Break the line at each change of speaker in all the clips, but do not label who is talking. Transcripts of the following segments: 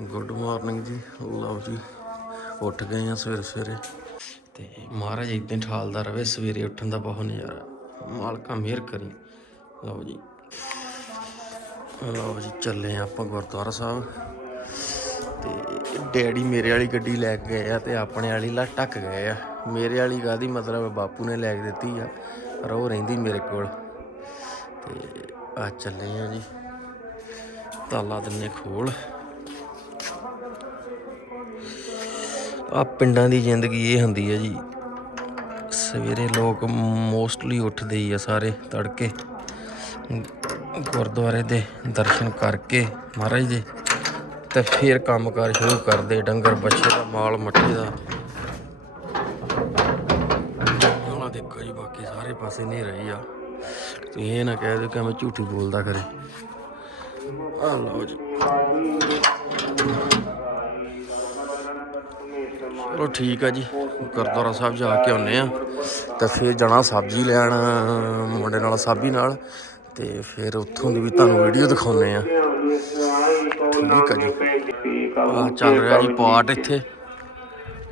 Good morning ਜੀ। ਲਓ ਜੀ, ਉੱਠ ਗਏ ਆ ਸਵੇਰੇ ਸਵੇਰੇ। ਤੇ ਮਹਾਰਾਜ ਇਦਾਂ ਠਾਲਦਾ ਰਵੇ, ਸਵੇਰੇ ਉੱਠਣ ਦਾ ਬਹੁਤ ਨਜ਼ਾਰਾ। ਮਾਲਕਾ ਮਿਹਰ ਕਰੀ। ਲਓ ਜੀ। ਲਓ ਜੀ, ਚੱਲੇ ਆ ਆਪਾਂ ਗੁਰਦੁਆਰਾ ਸਾਹਿਬ। ਤੇ ਡੈਡੀ ਮੇਰੇ ਵਾਲੀ ਗੱਡੀ ਲੈ ਕੇ ਗਏ ਆ ਤੇ ਆਪਣੇ ਵਾਲੀ ਲਾ ਟੱਕ ਗਏ ਆ। ਮੇਰੇ ਵਾਲੀ ਕਾਦੀ ਮਤਲਬ ਬਾਪੂ ਨੇ ਲੈ ਕੇ ਦਿੱਤੀ ਆ। ਪਰ ਉਹ ਰਹਿੰਦੀ ਮੇਰੇ ਕੋਲ। ਤੇ ਆ ਚੱਲੇ ਆ ਜੀ। ਤਾਲਾ ਦਿੰਨੇ ਖੋਲ। ਆ ਪਿੰਡਾਂ ਦੀ ਜ਼ਿੰਦਗੀ ਇਹ ਹੁੰਦੀ ਹੈ ਜੀ। ਸਵੇਰੇ ਲੋਕ ਮੋਸਟਲੀ ਉੱਠਦੇ ਹੀ ਆ ਸਾਰੇ ਤੜਕੇ। ਗੁਰਦੁਆਰੇ ਦੇ ਦਰਸ਼ਨ ਕਰਕੇ ਮਹਾਰਾਜ ਦੇ ਤੇ ਫਿਰ ਕੰਮਕਾਰ ਸ਼ੁਰੂ ਕਰਦੇ ਡੰਗਰ ਬੱਛੇ ਦਾ, ਮਾਲ ਮੱਠੇ ਦਾ। ਉਹਨਾਂ ਦੇਖੋ ਜੀ, ਬਾਕੀ ਸਾਰੇ ਪਾਸੇ ਨਹੀਂ ਰਹੀ ਆ। ਤੁਸੀਂ ਇਹ ਨਾ ਕਹਿ ਦਿਓ ਕਿ ਮੈਂ ਝੂਠੀ ਬੋਲਦਾ ਕਰੇ। ਆ ਲਓ ਜੀ। ਚਲੋ ਠੀਕ ਆ ਜੀ। ਗੁਰਦੁਆਰਾ ਸਾਹਿਬ ਜਾ ਕੇ ਆਉਨੇ ਆ। ਤੇ ਫਿਰ ਜਾਣਾ ਸਬਜ਼ੀ ਲੈਣ, ਮੁੰਡੇ ਨਾਲ, ਸਾਬੀ ਨਾਲ। ਤੇ ਫਿਰ ਉੱਥੋਂ ਦੀ ਵੀ ਤੁਹਾਨੂੰ ਵੀਡੀਓ ਦਿਖਾਉਨੇ ਆ। ਠੀਕ ਆ ਜੀ। ਆ ਚੱਲ ਰਿਹਾ ਜੀ ਪਾਠ ਇੱਥੇ।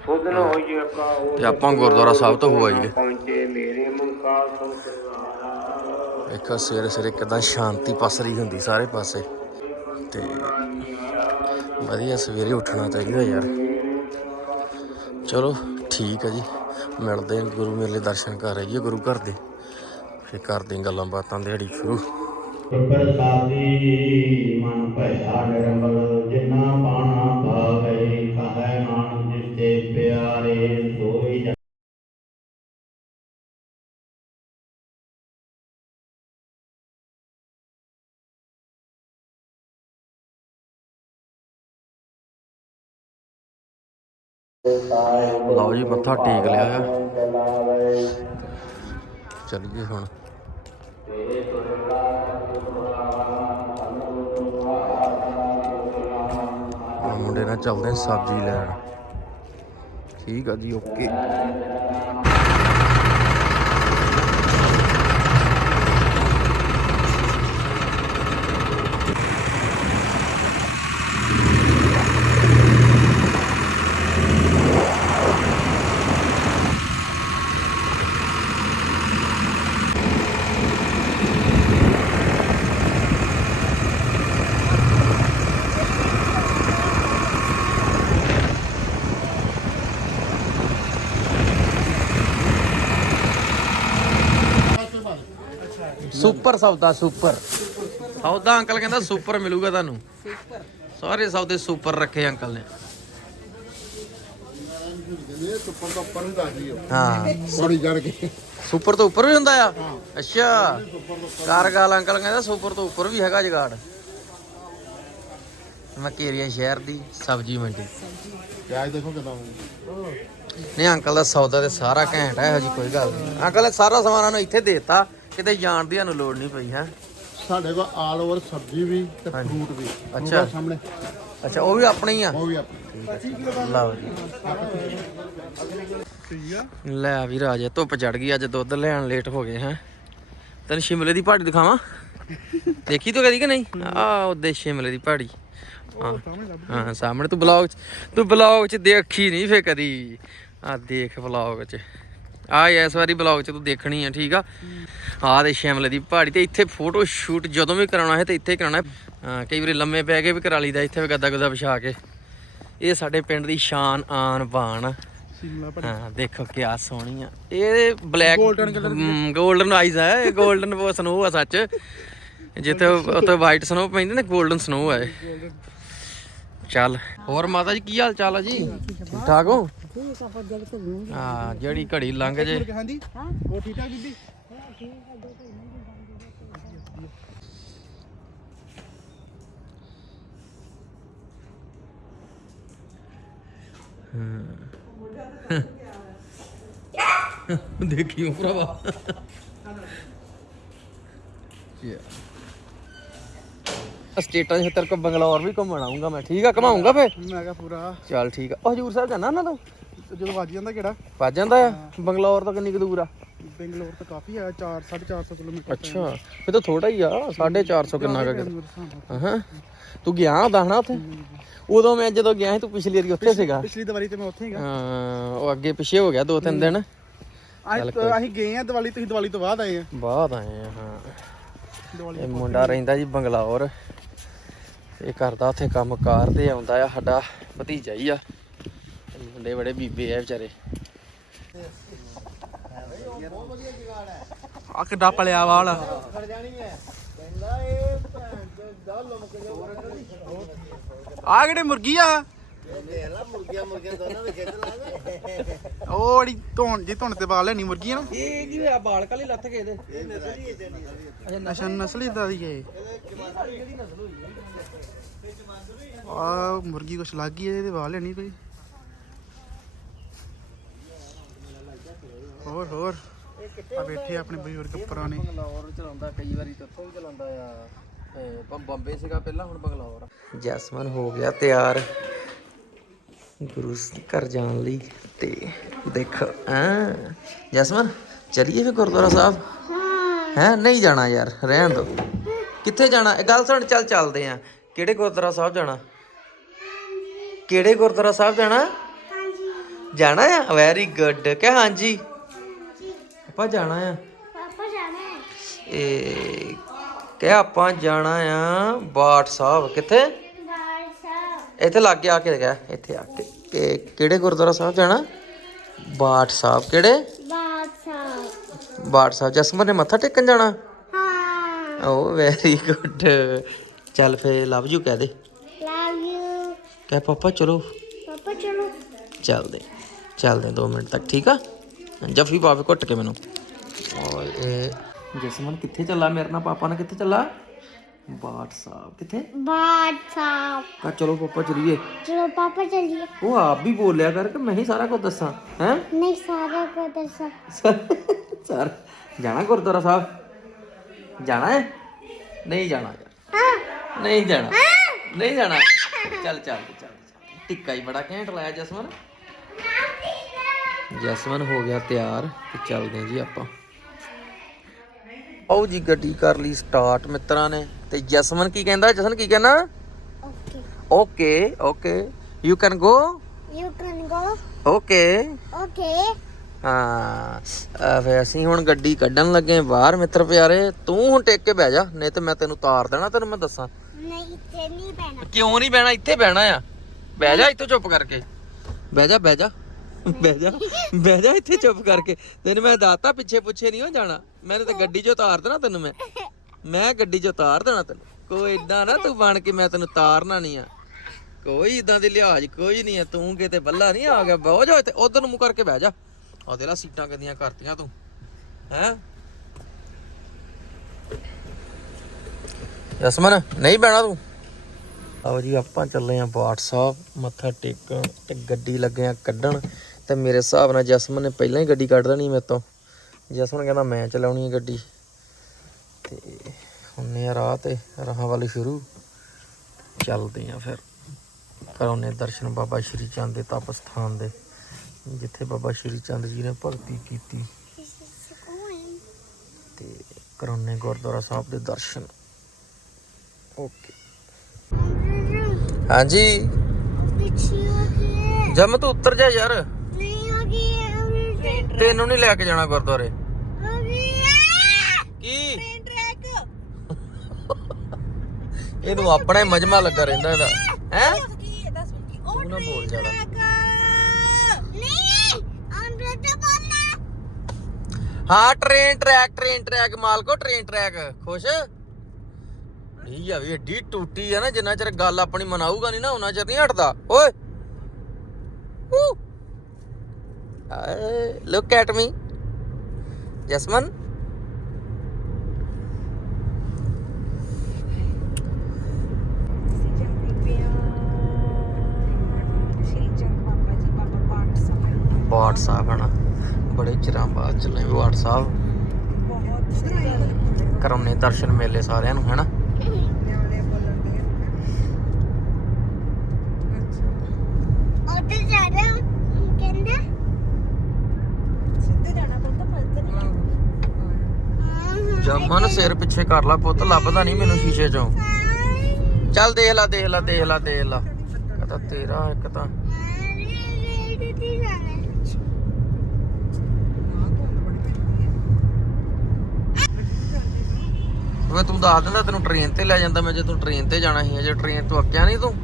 ਫੁੱਦਨ
ਤੇ ਆਪਾਂ ਗੁਰਦੁਆਰਾ ਸਾਹਿਬ ਤੋਂ ਹੋ ਆਈਏ। ਦੇਖੋ, ਸਵੇਰੇ ਸਵੇਰੇ ਕਿਦਾਂ ਸ਼ਾਂਤੀ ਪਸਰੀ ਹੁੰਦੀ ਸਾਰੇ ਪਾਸੇ। ਤੇ ਵਧੀਆ ਸਵੇਰੇ ਉੱਠਣਾ ਚਾਹੀਦਾ ਯਾਰ। ਚਲੋ, ਠੀਕ ਹੈ ਜੀ। ਮਿਲਦੇ ਹਾਂ ਗੁਰੂ ਮੇਲੇ ਦਰਸ਼ਨ ਕਰ ਆਈਏ ਗੁਰੂ ਘਰ ਦੇ। ਫਿਰ ਕਰਦੇ ਹਾਂ ਗੱਲਾਂ ਬਾਤਾਂ ਦਿਹਾੜੀ ਸ਼ੁਰੂ।
ਪ੍ਰਸਾਦੀ ਮਨ ਭਇਆ ਨਿਰਮਲ, ਜਿਨਾ ਪਾਣਾ ਭਾਵੇ ਕਹੈ ਨਾਨਕ ਜਿਸ ਪਿਆਰੇ, ਸੋਈ
ਲਓ ਜੀ, ਮੱਥਾ ਟੇਕ ਲਿਆ ਆ ਚੱਲੀਏ ਹੁਣ। ਮੁੰਡੇ ਨਾਲ ਚੱਲਦੇ ਸਬਜ਼ੀ ਲੈਣ। ਠੀਕ ਆ ਜੀ, ਓਕੇ। ਸੁਪਰ ਸੌਦਾ ਸੁਪਰ ਸੌਦਾ ਅੰਕਲ ਕਹਿੰਦਾ ਸੁਪਰ ਮਿਲੂਗਾ ਤੁਹਾਨੂੰ। ਸਾਰੇ ਸੌਦੇ ਸੁਪਰ ਰੱਖੇ ਅੰਕਲ ਨੇ।
ਸੁਪਰ ਤੋਂ ਉੱਪਰ
ਹਾਂ
ਕੇ।
ਸੁਪਰ ਤੋਂ ਵੀ ਹੁੰਦਾ ਆ? ਅੱਛਾ। ਕਾਰਗਾਲ ਅੰਕਲ ਕਹਿੰਦਾ ਸੁਪਰ ਤੋਂ ਉੱਪਰ ਵੀ ਹੈਗਾ ਜਗਾੜ। ਮਕੇਰੀਆ ਸ਼ਹਿਰ ਦੀ ਸਬਜ਼ੀ ਮੰਡੀ।
ਪਿਆਜ ਦੇਖੋ ਕਿਦਾਂ
ਨਹੀਂ ਅੰਕਲ ਦਾ ਸੌਦਾ ਤੇ ਸਾਰਾ ਘੈਂਟ ਹੈ ਇਹੋ ਜੀ ਕੋਈ ਗੱਲ ਨਹੀਂ। ਅੰਕਲ ਨੇ ਸਾਰਾ ਸਮਾਨ ਨੂੰ ਇੱਥੇ ਦੇਤਾ। ਕਿਤੇ ਜਾਣ ਦੀ ਸਾਨੂੰ ਲੋੜ ਨਹੀਂ ਪਈ ਹੈ?
ਸਾਡੇ ਕੋਲ ਆਲ ਓਵਰ ਸਬਜ਼ੀ ਵੀ ਤੇ ਫਰੂਟ ਵੀ।
ਅੱਛਾ।
ਸਾਹਮਣੇ।
ਅੱਛਾ ਉਹ ਵੀ ਆਪਣੀ ਆ?
ਉਹ ਵੀ ਆਪਣੀ।
ਲਓ ਜੀ। ਲੈ ਵੀ ਰਾਜੇ ਧੁੱਪ ਚੜ ਗਈ ਅੱਜ ਦੁੱਧ ਲੈਣ ਲੇਟ ਹੋ ਗਏ ਹੈ? ਤੈਨੂੰ ਸ਼ਿਮਲੇ ਦੀ ਪਹਾੜੀ ਦਿਖਾਵਾਂ? ਦੇਖੀ ਤੂੰ ਕਦੀ ਕਿ ਨਹੀਂ? ਆ ਉਹਦੇ ਸ਼ਿਮਲੇ ਦੀ ਪਹਾੜੀ। ਹਾਂ। ਹਾਂ ਸਾਹਮਣੇ ਤੂੰ ਬਲੌਗ ਤੂੰ ਬਲੌਗ ਚ ਦੇਖੀ ਨਹੀਂ ਫੇ ਕਦੀ। ਆ ਦੇਖ ਬਲੌਗ ਚ। ਆ ਇਸ ਵਾਰੀ ਬਲੌਗ 'ਚ ਤੂੰ ਦੇਖਣੀ ਆ ਠੀਕ ਆ? ਆ ਦੇ ਸ਼ਿਮਲੇ ਦੀ ਪਹਾੜੀ ਤੇ ਇੱਥੇ ਫੋਟੋ ਸ਼ੂਟ ਜਦੋਂ ਵੀ ਕਰਾਉਣਾ ਹੈ ਤੇ ਇੱਥੇ ਕਰਾਉਣਾ ਹੈ। ਕਈ ਵਾਰੀ ਲੰਮੇ ਪੈ ਕੇ ਵੀ ਕਰਾ ਲਈਦਾ ਇੱਥੇ ਗੱਦਾ ਗੁੱਦਾ ਵਿਛਾ ਕੇ। ਇਹ ਸਾਡੇ ਪਿੰਡ ਦੀ ਸ਼ਾਨ ਆਨ ਬਾਣ ਦੇਖੋ ਕੀ ਆ ਸੋਹਣੀ ਆ। ਇਹ ਬਲੈਕ 골ਡਨ ਆਈਜ਼ ਆ ਇਹ 골ਡਨ ਉਹ ਸਨੋ ਆ ਸੱਚ। ਜਿੱਥੇ ਉੱਤੇ ਵਾਈਟ ਸਨੋ ਪੈਂਦੀ ਨਾ 골ਡਨ ਸਨੋ ਆ ਇਹ। ਚੱਲ ਹੋਰ ਮਾਤਾ ਜੀ ਕੀ ਹਾਲ ਚਾਲ ਆ ਜੀ? ਠੀਕ ਠਾਕ ਹੋ? ਹਾਂ ਜਿਹੜੀ ਘੜੀ ਲੰਘ ਜੇ।
ਹਾਂਜੀ। ਉਹ ਠੀਕ ਠਾਕ ਬੀਬੀ?
ਦੇਖੀ ਭਰਾਵਾ। ਸਟੇਟਾਂ 'ਚ ਤੇਰੇ ਕੋ ਬੰਗਲੌਰ ਵੀ ਘੁੰਮਣ ਆਉਂਗਾ ਮੈਂ। ਠੀਕ ਆ ਘਮਾਉਂਗਾ ਫੇ
ਮੈਂ ਕਿਹਾ ਪੂਰਾ।
ਚੱਲ ਠੀਕ ਆ। ਉਹ ਹਜੂਰ ਸਾਹਿਬ ਜਾਣਾ ਨਾ ਤੂੰ?
ਜਦੋਂ ਵੱਜ ਜਾਂਦਾ ਕਿਹੜਾ?
ਵੱਜ ਜਾਂਦਾ? ਆ ਬੰਗਲੌਰ ਤੋਂ ਕਿੰਨੀ ਕੁ ਦੂਰ ਆ?
ਬੈਂਗਲੌਰ ਤੋਂ ਕਾਫੀ ਆ 4 450 ਕਿਲੋਮੀਟਰ
ਅੱਛਾ ਫੇ ਤਾਂ ਥੋੜਾ ਹੀ ਆ 450 ਕਿੰਨਾ ਕਾ ਹਾਂ ਤੂੰ ਗਿਆ ਦੱਸਣਾ ਉੱਥੇ? ਉਦੋਂ ਮੈਂ ਜਦੋਂ ਗਿਆ ਸੀ ਤੂੰ ਪਿਛਲੀ ਵਾਰੀ ਉੱਥੇ ਸੀਗਾ?
ਪਿਛਲੀ ਦੀਵਾਲੀ ਤੇ ਮੈਂ ਉੱਥੇ ਹੀਗਾ
ਹਾਂ ਉਹ ਅੱਗੇ ਪਿੱਛੇ ਹੋ ਗਿਆ ਦੋ ਤਿੰਨ ਦਿਨ।
ਅਸੀਂ ਗਏ ਆ ਦੀਵਾਲੀ ਤੁਸੀਂ ਦੀਵਾਲੀ ਤੋਂ ਬਾਅਦ ਆਏ ਆ।
ਬਾਅਦ ਆਏ ਆ ਹਾਂ।
ਦੀਵਾਲੀ
ਇਹ ਮੁੰਡਾ ਰਹਿੰਦਾ ਜੀ ਬੰਗਲੌਰ। ਇਹ ਕਰਦਾ ਉੱਥੇ ਕੰਮ ਕਾਰ ਤੇ ਆਉਂਦਾ ਆ ਸਾਡਾ ਭਤੀਜਾ ਹੀ ਆ। ਮੁੰਡੇ ਬੜੇ ਬੀਬੇ ਆ ਵਿਚਾਰੇ।
ਆ ਕਿੱਡਾ ਪਲਿਆ ਵਾਲਾ। ਆ ਕਿਹੜੇ ਮੁਰਗੀ ਆ? ਉਹ ਜਿਹੜੀ ਧੌਣ ਜੀ ਧੌਣ ਤੇ ਬਾਲ ਲੈਣੀ ਮੁਰਗੀ ਆ ਨਾ।
ਇਹ ਕੀ ਹੋਇਆ? ਬਾਲ ਕਾਲੇ ਲੱਥ ਗਏ ਇਹਦੇ?
ਅੱਛਾ, ਨਸਲ ਇਦਾਂ ਦੀ ਹੈ ਆ ਮੁਰਗੀ ਕੁਛ ਲੱਗ ਗਈ ਇਹਦੇ ਵਾਲ ਲੈਣੀ ਕੋਈ। ਹੋਰ ਹੋਰ। ਆ ਬੈਠੇ ਆਪਣੇ ਬਜ਼ੁਰਗ ਪੁਰਾਣੇ।
ਬੰਗਲੌਰ ਚਲਾਉਂਦਾ ਕਈ ਵਾਰੀ ਤੇ ਉੱਥੋਂ ਵੀ ਚਲਾਉਂਦਾ ਆ। ਬੰਬ ਬੰਬੇ ਸੀਗਾ ਪਹਿਲਾਂ ਹੁਣ ਬੰਗਲੌਰ ਜੈਸਮਨ ਹੋ ਗਿਆ ਤਿਆਰ। ਗੁਰੂ ਘਰ ਜਾਣ ਲਈ ਤੇ ਦੇਖ ਹਾਂ? ਜੈਸਮਨ ਚਲੀਏ ਫਿਰ ਗੁਰਦੁਆਰਾ ਸਾਹਿਬ? ਹੈ? ਨਹੀਂ ਜਾਣਾ ਯਾਰ ਰਹਿਣ ਦੋ। ਕਿੱਥੇ ਜਾਣਾ? ਇਹ ਗੱਲ ਸੁਣ ਚੱਲ ਚੱਲਦੇ ਆ। ਕਿਹੜੇ ਗੁਰਦੁਆਰਾ ਸਾਹਿਬ ਜਾਣਾ? ਕਿਹੜੇ ਗੁਰਦੁਆਰਾ ਸਾਹਿਬ ਜਾਣਾ? ਜਾਣਾ ਆ? ਵੈਰੀ ਗੁੱਡ ਕਿ ਹਾਂਜੀ। ਆਪਾਂ ਜਾਣਾ ਆ?
ਪਾਪਾ ਜਾਣਾ ਹੈ।
ਇਹ ਕਿ ਆਪਾਂ ਜਾਣਾ ਆ ਬਾਟ ਸਾਹਿਬ। ਕਿੱਥੇ?
ਬਾਹਰ ਸਾਹਿਬ।
ਇੱਥੇ ਲੱਗ ਆ ਕੇ ਗਿਆ ਇੱਥੇ ਆ ਕੇ। ਕਿ ਕਿਹੜੇ ਗੁਰਦੁਆਰਾ ਸਾਹਿਬ ਜਾਣਾ? ਬਾਟ ਸਾਹਿਬ। ਕਿਹੜੇ?
ਬਾਹਰ ਸਾਹਿਬ।
ਬਾਟ ਸਾਹਿਬ। ਜਸਮਨ ਨੇ ਮੱਥਾ ਟੇਕਣ ਜਾਣਾ?
ਹਾਂ।
ਓ ਵੈਰੀ ਗੁੱਡ ਚੱਲ ਫੇ ਲਵ ਯੂ ਕਹਿ ਦੇ।
ਲਵ ਯੂ
ਕਹਿ ਪਾਪਾ ਚਲੋ।
ਪਾਪਾ ਚਲੋ।
ਚੱਲਦੇ। ਚੱਲਦੇ 2 ਮਿੰਟ ਤੱਕ ਠੀਕ ਆ? ਜਫੀ ਪਾਵੇ ਘੁੱਟ ਕੇ ਮੈਨੂੰ। ਓਏ ਜਸਮਨ ਕਿੱਥੇ ਚੱਲਾ? ਮੇਰੇ ਨਾਲ ਪਾਪਾ ਨੇ ਕਿੱਥੇ ਚੱਲਾ? ਬਾਟ ਸਾਹਿਬ। ਕਿੱਥੇ?
ਬਾਹਰ ਸਾਹਿਬ।
ਕਾ ਚਲੋ ਪਾਪਾ ਚਲੀਏ।
ਚਲੋ ਪਾਪਾ ਚਲਿਏ।
ਉਹ ਆਪ ਵੀ ਬੋਲਿਆ ਕਰ ਕਿ ਮੈਂ ਹੀ ਸਾਰਾ ਕੁਝ ਦੱਸਾਂ ਹੈ?
ਨਹੀਂ ਸਾਰਾ ਕੋ ਦੱਸੋ।
ਸਰ ਜਾਣਾ ਗੁਰਦੁਆਰਾ ਸਾਹਿਬ? ਜਾਣਾ ਹੈ? ਨਹੀਂ ਜਾਣਾ। ਯਾਰ ਨਹੀਂ ਜਾਣਾ। ਨਹੀਂ ਜਾਣਾ। ਚੱਲ ਚੱਲ ਚੱਲ ਚੱਲ। ਟਿੱਕਾ ਹੀ ਬੜਾ ਘੈਂਟ ਲਾਇਆ ਜਸਮਨ। ਜਸਮਨ ਹੋ ਗਿਆ ਤਿਆਰ ਤੇ ਚੱਲਦੇ ਹਾਂ ਜੀ ਆਪਾਂ। ਆਓ ਜੀ ਗੱਡੀ ਕਰ ਲਈ ਸਟਾਰਟ ਮਿੱਤਰਾਂ ਨੇ। ਤੇ ਜਸਮਨ ਕੀ ਕਹਿੰਦਾ? ਜਸਨ ਕੀ ਕਹਿੰਦਾ
okay
okay okay you can go
you can go
okay
okay
ਹਾਂ। ਆ ਫੇ ਅਸੀਂ ਹੁਣ ਗੱਡੀ ਕੱਢਣ ਲੱਗੇ ਬਾਹਰ ਮਿੱਤਰ ਪਿਆਰੇ। ਤੂੰ ਹੁਣ ਟੇਕ ਕੇ ਬਹਿ ਜਾ ਨਹੀਂ ਤੇ ਮੈਂ ਤੈਨੂੰ ਤਾਰ ਦੇਣਾ ਤੈਨੂੰ ਮੈਂ ਦੱਸਾਂ।
ਨਹੀਂ ਤੇ ਨਹੀਂ ਪੈਣਾ
ਕਿਉਂ ਨਹੀਂ ਬਹਿਣਾ? ਇੱਥੇ ਬਹਿਣਾ ਆ। ਬਹਿ ਜਾ ਇੱਥੇ ਚੁੱਪ ਕਰਕੇ। ਬਹਿ ਜਾ ਬਹਿ ਜਾ। ਬਹਿ ਜਾ ਬਹਿ ਜਾ ਇੱਥੇ ਚੁੱਪ ਕਰਕੇ। ਤੈਨੂੰ ਮੈਂ ਦੱਸਤਾ, ਪਿੱਛੇ ਪੁੱਛੇ ਨਹੀਂ ਹੋ ਜਾਣਾ। ਮੈਨੂੰ ਤੇ ਗੱਡੀ 'ਚੋਂ ਤਾਰ ਦੇਣਾ ਤੈਨੂੰ ਮੈਂ। ਮੈਂ ਗੱਡੀ 'ਚੋਂ ਤਾਰ ਦੇਣਾ ਤੈਨੂੰ। ਕੋਈ ਇਦਾਂ ਨਾ ਤੂੰ ਬਣ ਕੇ ਮੈਂ ਤੈਨੂੰ ਤਾਰਨਾ ਨਹੀਂ ਆ। ਕੋਈ ਇਦਾਂ ਦੀ ਲਿਹਾਜ਼ ਕੋਈ ਨਹੀਂ ਆ। ਤੂੰ ਕਿਤੇ ਬੱਲਾ ਨਹੀਂ ਆ ਗਿਆ। ਬਹੁ ਜਾ ਇੱਥੇ, ਉਧਰ ਨੂੰ ਮੂੰਹ ਕਰਕੇ ਬਹਿ ਜਾ। ਆ ਦੇ ਲਾ ਸੀਟਾਂ ਕਿੰਨੀਆਂ ਕਰਤੀਆਂ ਤੂੰ। ਹੈ? ਜਸਮਨ, ਨਹੀਂ ਬਹਿਣਾ ਤੂੰ? ਆਓ ਜੀ, ਆਪਾਂ ਚੱਲੇ ਆਂ ਬਾਟ ਸਾਹਿਬ ਮੱਥਾ ਟੇਕਣ ਤੇ ਗੱਡੀ ਲੱਗੇ ਆ ਕੱਢਣ। ਤੇ ਮੇਰੇ ਹਿਸਾਬ ਨਾਲ ਜਸਮਨ ਨੇ ਪਹਿਲਾਂ ਹੀ ਗੱਡੀ ਕੱਢ ਲੈਣੀ ਮੇਰੇ ਤੋਂ। ਜਸਮਨ ਕਹਿੰਦਾ ਮੈਂ ਚਲਾਉਣੀ ਹੈ ਗੱਡੀ। ਤੇ ਹੁੰਨੇ ਆ ਰਾਹ ਤੇ ਰਾਹਾਂ ਵਾਲੀ ਸ਼ੁਰੂ। ਚੱਲਦੇ ਆਂ ਫਿਰ। ਕਰਾਉਨੇ ਦਰਸ਼ਨ ਬਾਬਾ ਸ਼੍ਰੀ ਚੰਦ ਦੇ ਤਪ ਸਥਾਨ ਦੇ ਜਿੱਥੇ ਬਾਬਾ ਸ਼੍ਰੀ ਚੰਦ ਜੀ ਨੇ ਭਗਤੀ ਕੀਤੀ। ਤੇ ਕਰਾਉਨੇ ਗੁਰਦੁਆਰਾ ਸਾਹਿਬ ਦੇ ਦਰਸ਼ਨ। ਓਕੇ। ਹਾਂਜੀ। ਜਮ ਤੂੰ ਉੱਤਰ ਜਾ ਯਾਰ। ਤੈਨੂੰ ਨਹੀਂ ਲੈ ਕੇ ਜਾਣਾ ਗੁਰਦੁਆਰੇ। ਕੀ? ਇਹਨੂੰ ਆਪਣਾ ਹੀ ਮਜਮਾ ਲੱਗਾ ਰਹਿੰਦਾ ਇਹਦਾ। ਹੈ? ਤੂੰ ਨਾ ਬੋਲ ਜਾਦਾ ਹਾਂ ਟ੍ਰੇਨ ਟਰੈਕ ਟ੍ਰੇਨ ਟਰੈਕ ਮਾਲਕੋ ਟ੍ਰੇਨ ਟਰੈਕ ਖੁਸ਼? ਨਹੀਂ ਆ ਵੀ ਏਡੀ ਟੂਟੀ ਆ ਨਾ, ਜਿੰਨਾ ਚਿਰ ਗੱਲ ਆਪਣੀ ਮਨਾਊਗਾ ਨਹੀਂ ਨਾ ਉਹਨਾਂ ਚਿਰ ਨਹੀਂ ਹਟਦਾ। ਓਏ! Look at me Jasman what ਸਾਹਿਬ ਹਨਾ ਬੜੇ ਚਿਰਾਂ ਬਾਅਦ ਚੱਲੇ ਵਾਟ ਸਾਹਿਬ ਕਰਾਉਣੇ ਦਰਸ਼ਨ ਮੇਲੇ ਸਾਰਿਆਂ ਨੂੰ ਹੈਨਾ?
ਉੱਧਰ ਜਾਣਾ ਕਹਿੰਦਾ
ਜਮਨ, ਸਿਰ ਪਿੱਛੇ ਕਰ ਲਾ ਪੁੱਤ, ਲੱਭਦਾ ਨਹੀਂ ਮੈਨੂੰ ਸ਼ੀਸ਼ੇ ਚੋਂ। ਚੱਲ ਦੇਖ ਲਾ ਦੇਖ ਲਾ ਦੇਖ ਲਾ ਦੇਖ ਲਾ। ਇੱਕ ਤੇਰਾ ਇੱਕ ਤਾਂ। ਵੇ ਤੂੰ ਦੱਸ ਦਿੰਦਾ, ਤੈਨੂੰ ਟ੍ਰੇਨ ਤੇ ਲੈ ਜਾਂਦਾ, ਮੈਂ ਜੇ ਤੂੰ ਟ੍ਰੇਨ ਤੇ ਜਾਣਾ ਸੀ ਜੇ ਟ੍ਰੇਨ ਤੋਂ ਅੱਕਿਆ ਨਹੀਂ ਤੂੰ।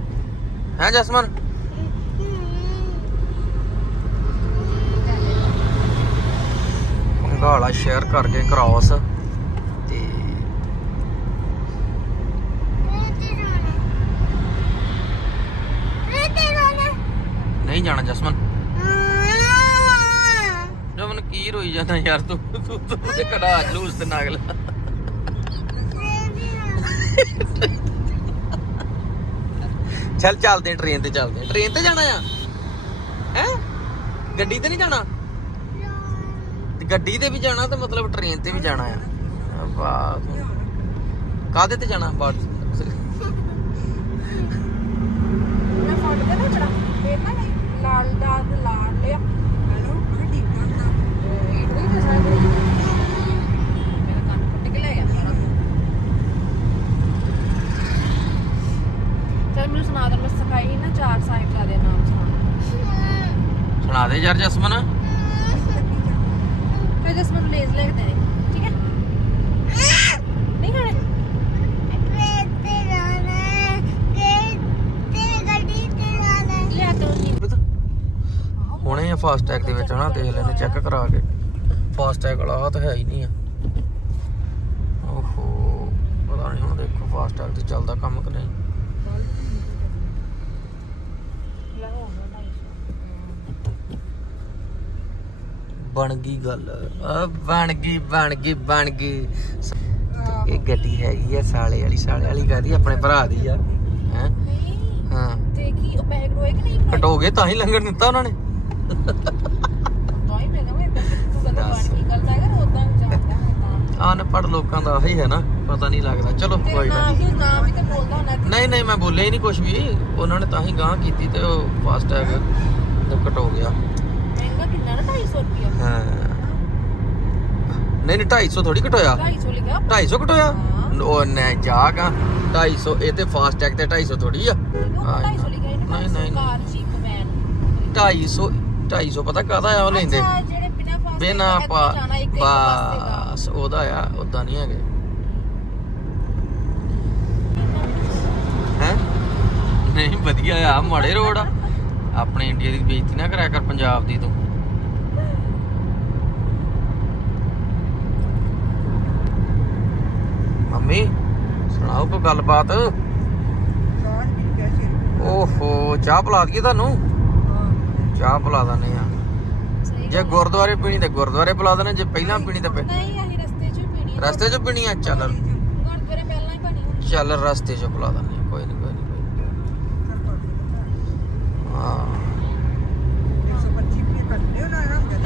ਹੈ, ਜਸਮਨ? ਪੰਗਾਲਾ ਸ਼ੇਅਰ ਕਰਕੇ ਕ੍ਰਾਸ ਤੇ ਨਹੀਂ ਜਾਣਾ ਜਸਮਨ। ਜਮਨ ਕੀ ਰੋਈ ਜਾਂਦਾ ਯਾਰ ਤੂੰ? ਤੂੰ ਤੂੰ ਤੇ ਕੜਾ ਜਲੂਸ ਤੇ ਨਾਗਲ। ਚੱਲ ਚੱਲਦੇ ਟ੍ਰੇਨ ਤੇ ਚੱਲਦੇ ਟ੍ਰੇਨ ਤੇ ਜਾਣਾ ਆ? ਹੈ? ਗੱਡੀ ਤੇ ਨਹੀਂ ਜਾਣਾ? ਗੱਡੀ ਤੇ ਵੀ ਜਾਣਾ ਤੇ ਮਤਲਬ ਟ੍ਰੇਨ ਤੇ ਵੀ ਜਾਣਾ ਆ। ਵਾਹ। ਕਾਹਦੇ ਤੇ ਜਾਣਾ? ਬਾਅਦ
ਮੈਂ ਫੋਨ ਤੇ ਨਾ ਚੜਾ ਫੇਰ ਨਾ ਨਹੀਂ ਲਾਲ ਦਾ ਤੇ ਲਾਲ ਲਿਆ। ਹੈਲੋ ਮੈਂ ਠੀਕ ਕਰਦਾ ਇਹ ਨਹੀਂ ਤੇ ਸਾਰੇ ਮੇਰਾ ਕੰਨ ਫੁੱਟ ਕੇ ਲੈ ਗਿਆ ਸਾਰਾ ਚਲ ਮੈਨੂੰ ਸੁਣਾ ਦੇ ਮੈਂ ਸਿਖਾਈ ਸੀ ਨਾ ਚਾਰ ਸਾਹਿਬਜ਼ਾਦੇ ਦੇ ਨਾਮ ਸੁਣਾ
ਸੁਣਾ ਦੇ ਯਾਰ ਜਸਮਨ।
ਫਿਰ ਜਸ ਮੈਨੂੰ ਲੇਜ਼ ਲੈ ਦੇ ਦੇ, ਠੀਕ ਹੈ? ਨਹੀਂ ਖਾਣੇ? ਲਿਆ ਦੋ ਨਹੀਂ।
ਹੁਣੇ ਆ ਫਾਸਟ ਟੈਗ ਦੇ ਵਿੱਚ ਹਨਾ, ਦੇਖ ਲੈਣੇ ਚੈੱਕ ਕਰਾ ਕੇ। ਫਾਸਟ ਟੈਗ ਵਾਲਾ ਆਹ ਤਾਂ ਹੈ ਹੀ ਨਹੀਂ ਆ। ਓਹੋ, ਪਤਾ ਨਹੀਂ ਹੁਣ ਦੇਖੋ ਫਾਸਟ ਟੈਗ ਤੇ ਚੱਲਦਾ ਕੰਮ ਕਿ ਨਹੀਂ
ਲੈ ਹੋ ਗਿਆ 250
ਬਣ ਗਈ ਗੱਲ। ਆ ਬਣ ਗਈ ਬਣ ਗਈ ਬਣ ਗਈ। ਇਹ ਗੱਡੀ ਹੈਗੀ ਆ ਸਾਲੇ ਵਾਲੀ ਸਾਲੇ ਵਾਲੀ ਕਾਦੀ ਆਪਣੇ ਭਰਾ ਦੀ ਆ। ਹੈ?
ਤੇ ਕੀ ਉਹ ਪੈਸੇ ਕਢਵਾਏ ਕਿ ਨਹੀਂ?
ਘਟੋ ਗਏ ਤਾਂ ਹੀ ਲੰਗਰ ਦਿੱਤਾ ਉਹਨਾਂ ਨੇ।
ਤਾਂ ਹੀ ਮੈਂ ਕਹਿੰਦਾ ਮੈਂ ਤੂੰ ਕਹਿੰਦਾ ਬਣ ਗਈ ਗੱਲ ਮੈਂ ਕਹਿੰਦਾ ਉਦਾਂ ਜਾਂਦਾ ਹਾਂ
ਅਨਪੜ ਲੋਕਾਂ ਦਾ ਆਹੀ ਹੈ ਨਾ ਪਤਾ ਨਹੀਂ ਲੱਗਦਾ। ਚਲੋ ਕੋਈ
ਨਾਮ
ਨਹੀਂ
ਵੀ ਨਾਮ ਵੀ ਤੇ ਬੋਲਦਾ ਹੋਣਾ ਕਿ
ਨਹੀਂ ਨਹੀਂ ਮੈਂ ਬੋਲਿਆ ਹੀ ਨਹੀਂ ਕੁਝ ਵੀ। ਉਹਨਾਂ ਨੇ ਤਾਂ ਹੀ ਗਾਂ ਕੀਤੀ ਤੇ ਉਹ ਫਾਸਟ ਟੈਗ ਘਟ ਹੋ ਗਿਆ।
250 ਰੁਪਿਆ
ਹਾਂ। ਨਹੀਂ ਨਹੀਂ 250 ਥੋੜੀ ਘਟੋਇਆ।
250 ਲਿਖਿਆ
250 ਘਟੋਇਆ। ਉਹ ਨਾ ਜਾਗਾ 250 ਇਹ ਤੇ ਫਾਸਟ ਟੈਗ ਤੇ 250 ਥੋੜੀ ਆ। ਹਾਂ।
250 ਲਿਖਿਆ
ਨਹੀਂ, ਨਹੀਂ,
ਕਾਰ ਜੀਪ ਵੈਨ
250 250 ਪਤਾ ਕਾਹਦਾ ਆ ਉਹ ਲੈਂਦੇ?
ਬਿਨਾ ਫਾਸਟ
ਬਿਨਾ ਪਾ ਬਸ ਉਹਦਾ ਆ ਉਦਾਂ ਨਹੀਂ ਹੈਗੇ। ਹੈ? ਨਹੀਂ ਵਧੀਆ ਆ ਮਾੜੇ ਰੋਡ ਆ। ਆਪਣੇ ਇੰਡੀਆ ਦੀ ਬੇਇੱਜ਼ਤੀ ਨਾ ਕਰਿਆ ਕਰ ਪੰਜਾਬ ਦੀ ਤੂੰ। ਮੰਮੀ ਸੁਣਾਓ ਕੋਈ ਗੱਲਬਾਤ? ਓਹੋ ਚਾਹ ਪਿਲਾ ਦਈਏ ਤੁਹਾਨੂੰ? ਚਾਹ ਪਿਲਾ ਦਨੇ ਆ ਜੇ ਗੁਰਦੁਆਰੇ ਪੀਣੀ ਤੇ ਗੁਰਦੁਆਰੇ ਪਿਲਾ ਦੇਣਾ ਜੇ ਪਹਿਲਾਂ ਪੀਣੀ ਤੇ
ਨਹੀਂ ਅਸੀਂ ਰਸਤੇ 'ਚ ਪੀਣੀ ਆ।
ਰਸਤੇ 'ਚ ਪੀਣੀ ਆ? ਚੱਲ।
ਗੁਰਦੁਆਰੇ ਪਹਿਲਾਂ ਹੀ ਹੁੰਦੀ
ਚੱਲ ਰਸਤੇ 'ਚ ਪਿਲਾ ਦਨੇ ਕੋਈ ਨਹੀਂ ਕੋਈ ਨਹੀਂ ਹਾਂ।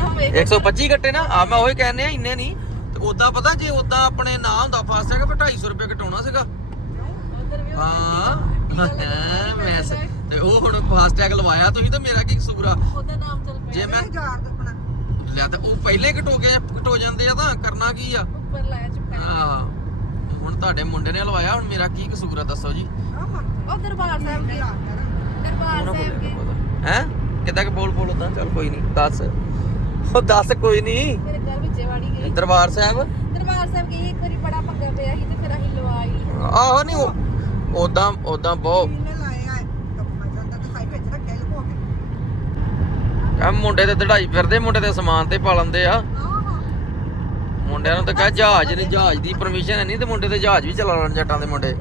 ਆ ਵੇਖ
125 ਕੱਟੇ ਨਾ ਆ ਮੈਂ ਉਹੀ ਕਹਿੰਨੇ ਆ ਇੰਨੇ ਨਹੀਂ ਉਦਾਂ ਪਤਾ ਜੇ ਉਦਾਂ ਆਪਣੇ ਨਾ ਹੁੰਦਾ ਫਾਸਟ ਹੈਗਾ ਫਿਰ 250 ਰੁਪਏ ਘਟਾਉਣਾ ਸੀਗਾ। ਹਾਂ। ਮੈਂ ਸ- ਤੇ ਉਹ ਹੁਣ ਫਾਸਟ ਟੈਗ ਲਵਾਇਆ ਤੁਸੀਂ ਤਾਂ ਮੇਰਾ ਕੀ ਕਸੂਰ ਆ?
ਉਹਦਾ ਨਾਮ ਚੱਲ ਪਿਆ
ਜੇ ਮੈਂ ਲੈ ਤਾਂ ਉਹ ਪਹਿਲੇ ਘਟੋ ਗਏ ਘਟੋ ਜਾਂਦੇ ਆ ਤਾਂ ਕਰਨਾ ਕੀ ਆ?
ਉੱਪਰ ਲਾਇਆ ਚੁੱਕਾ
ਹਾਂ। ਹੁਣ ਤੁਹਾਡੇ ਮੁੰਡੇ ਨੇ ਲਵਾਇਆ ਹੁਣ ਮੇਰਾ ਕੀ ਕਸੂਰ ਆ ਦੱਸੋ ਜੀ?
ਉਹ ਦਰਬਾਰ ਸਾਹਿਬ ਕੇ ਦਰਬਾਰ ਸਾਹਿਬ ਕੇ
ਹੈ? ਕਿੱਦਾਂ ਕਿ ਬੋਲ ਬੋਲ ਉਦਾਂ ਚੱਲ ਕੋਈ ਨਹੀਂ ਦੱਸ। ਉਹ ਦੱਸ ਕੋਈ ਨਹੀਂ
ਮੇਰੇ ਘਰ ਵਿੱਚ ਵਾੜੀ ਗਈ।
ਦਰਬਾਰ ਸਾਹਿਬ?
ਦਰਬਾਰ ਸਾਹਿਬ ਗਈ ਇੱਕ ਵਾਰੀ ਬੜਾ ਪੰਗਾ ਪਿਆ ਸੀ ਤੇ ਫਿਰ ਅਸੀਂ ਲਵਾਈ।
ਆਹੋ ਨਹੀਂ ਉਦਾਂ ਉਦਾਂ ਬਹੁਤ। ਆ ਮੁੰਡੇ ਤੇ ਦੜਾਈ ਫਿਰਦੇ ਮੁੰਡੇ ਤੇ ਸਮਾਨ ਤੇ ਪਾ ਲੈਂਦੇ ਆ। ਮੁੰਡਿਆਂ ਨੂੰ ਤਾਂ ਕਹ ਜਹਾਜ਼ ਨਹੀਂ ਜਹਾਜ਼ ਦੀ ਪਰਮਿਸ਼ਨ ਹੈ ਨਹੀਂ ਤੇ ਮੁੰਡੇ ਤੇ ਜਹਾਜ਼ ਵੀ ਚਲਾ ਲੈਣ ਜੱਟਾਂ ਦੇ ਮੁੰਡੇ।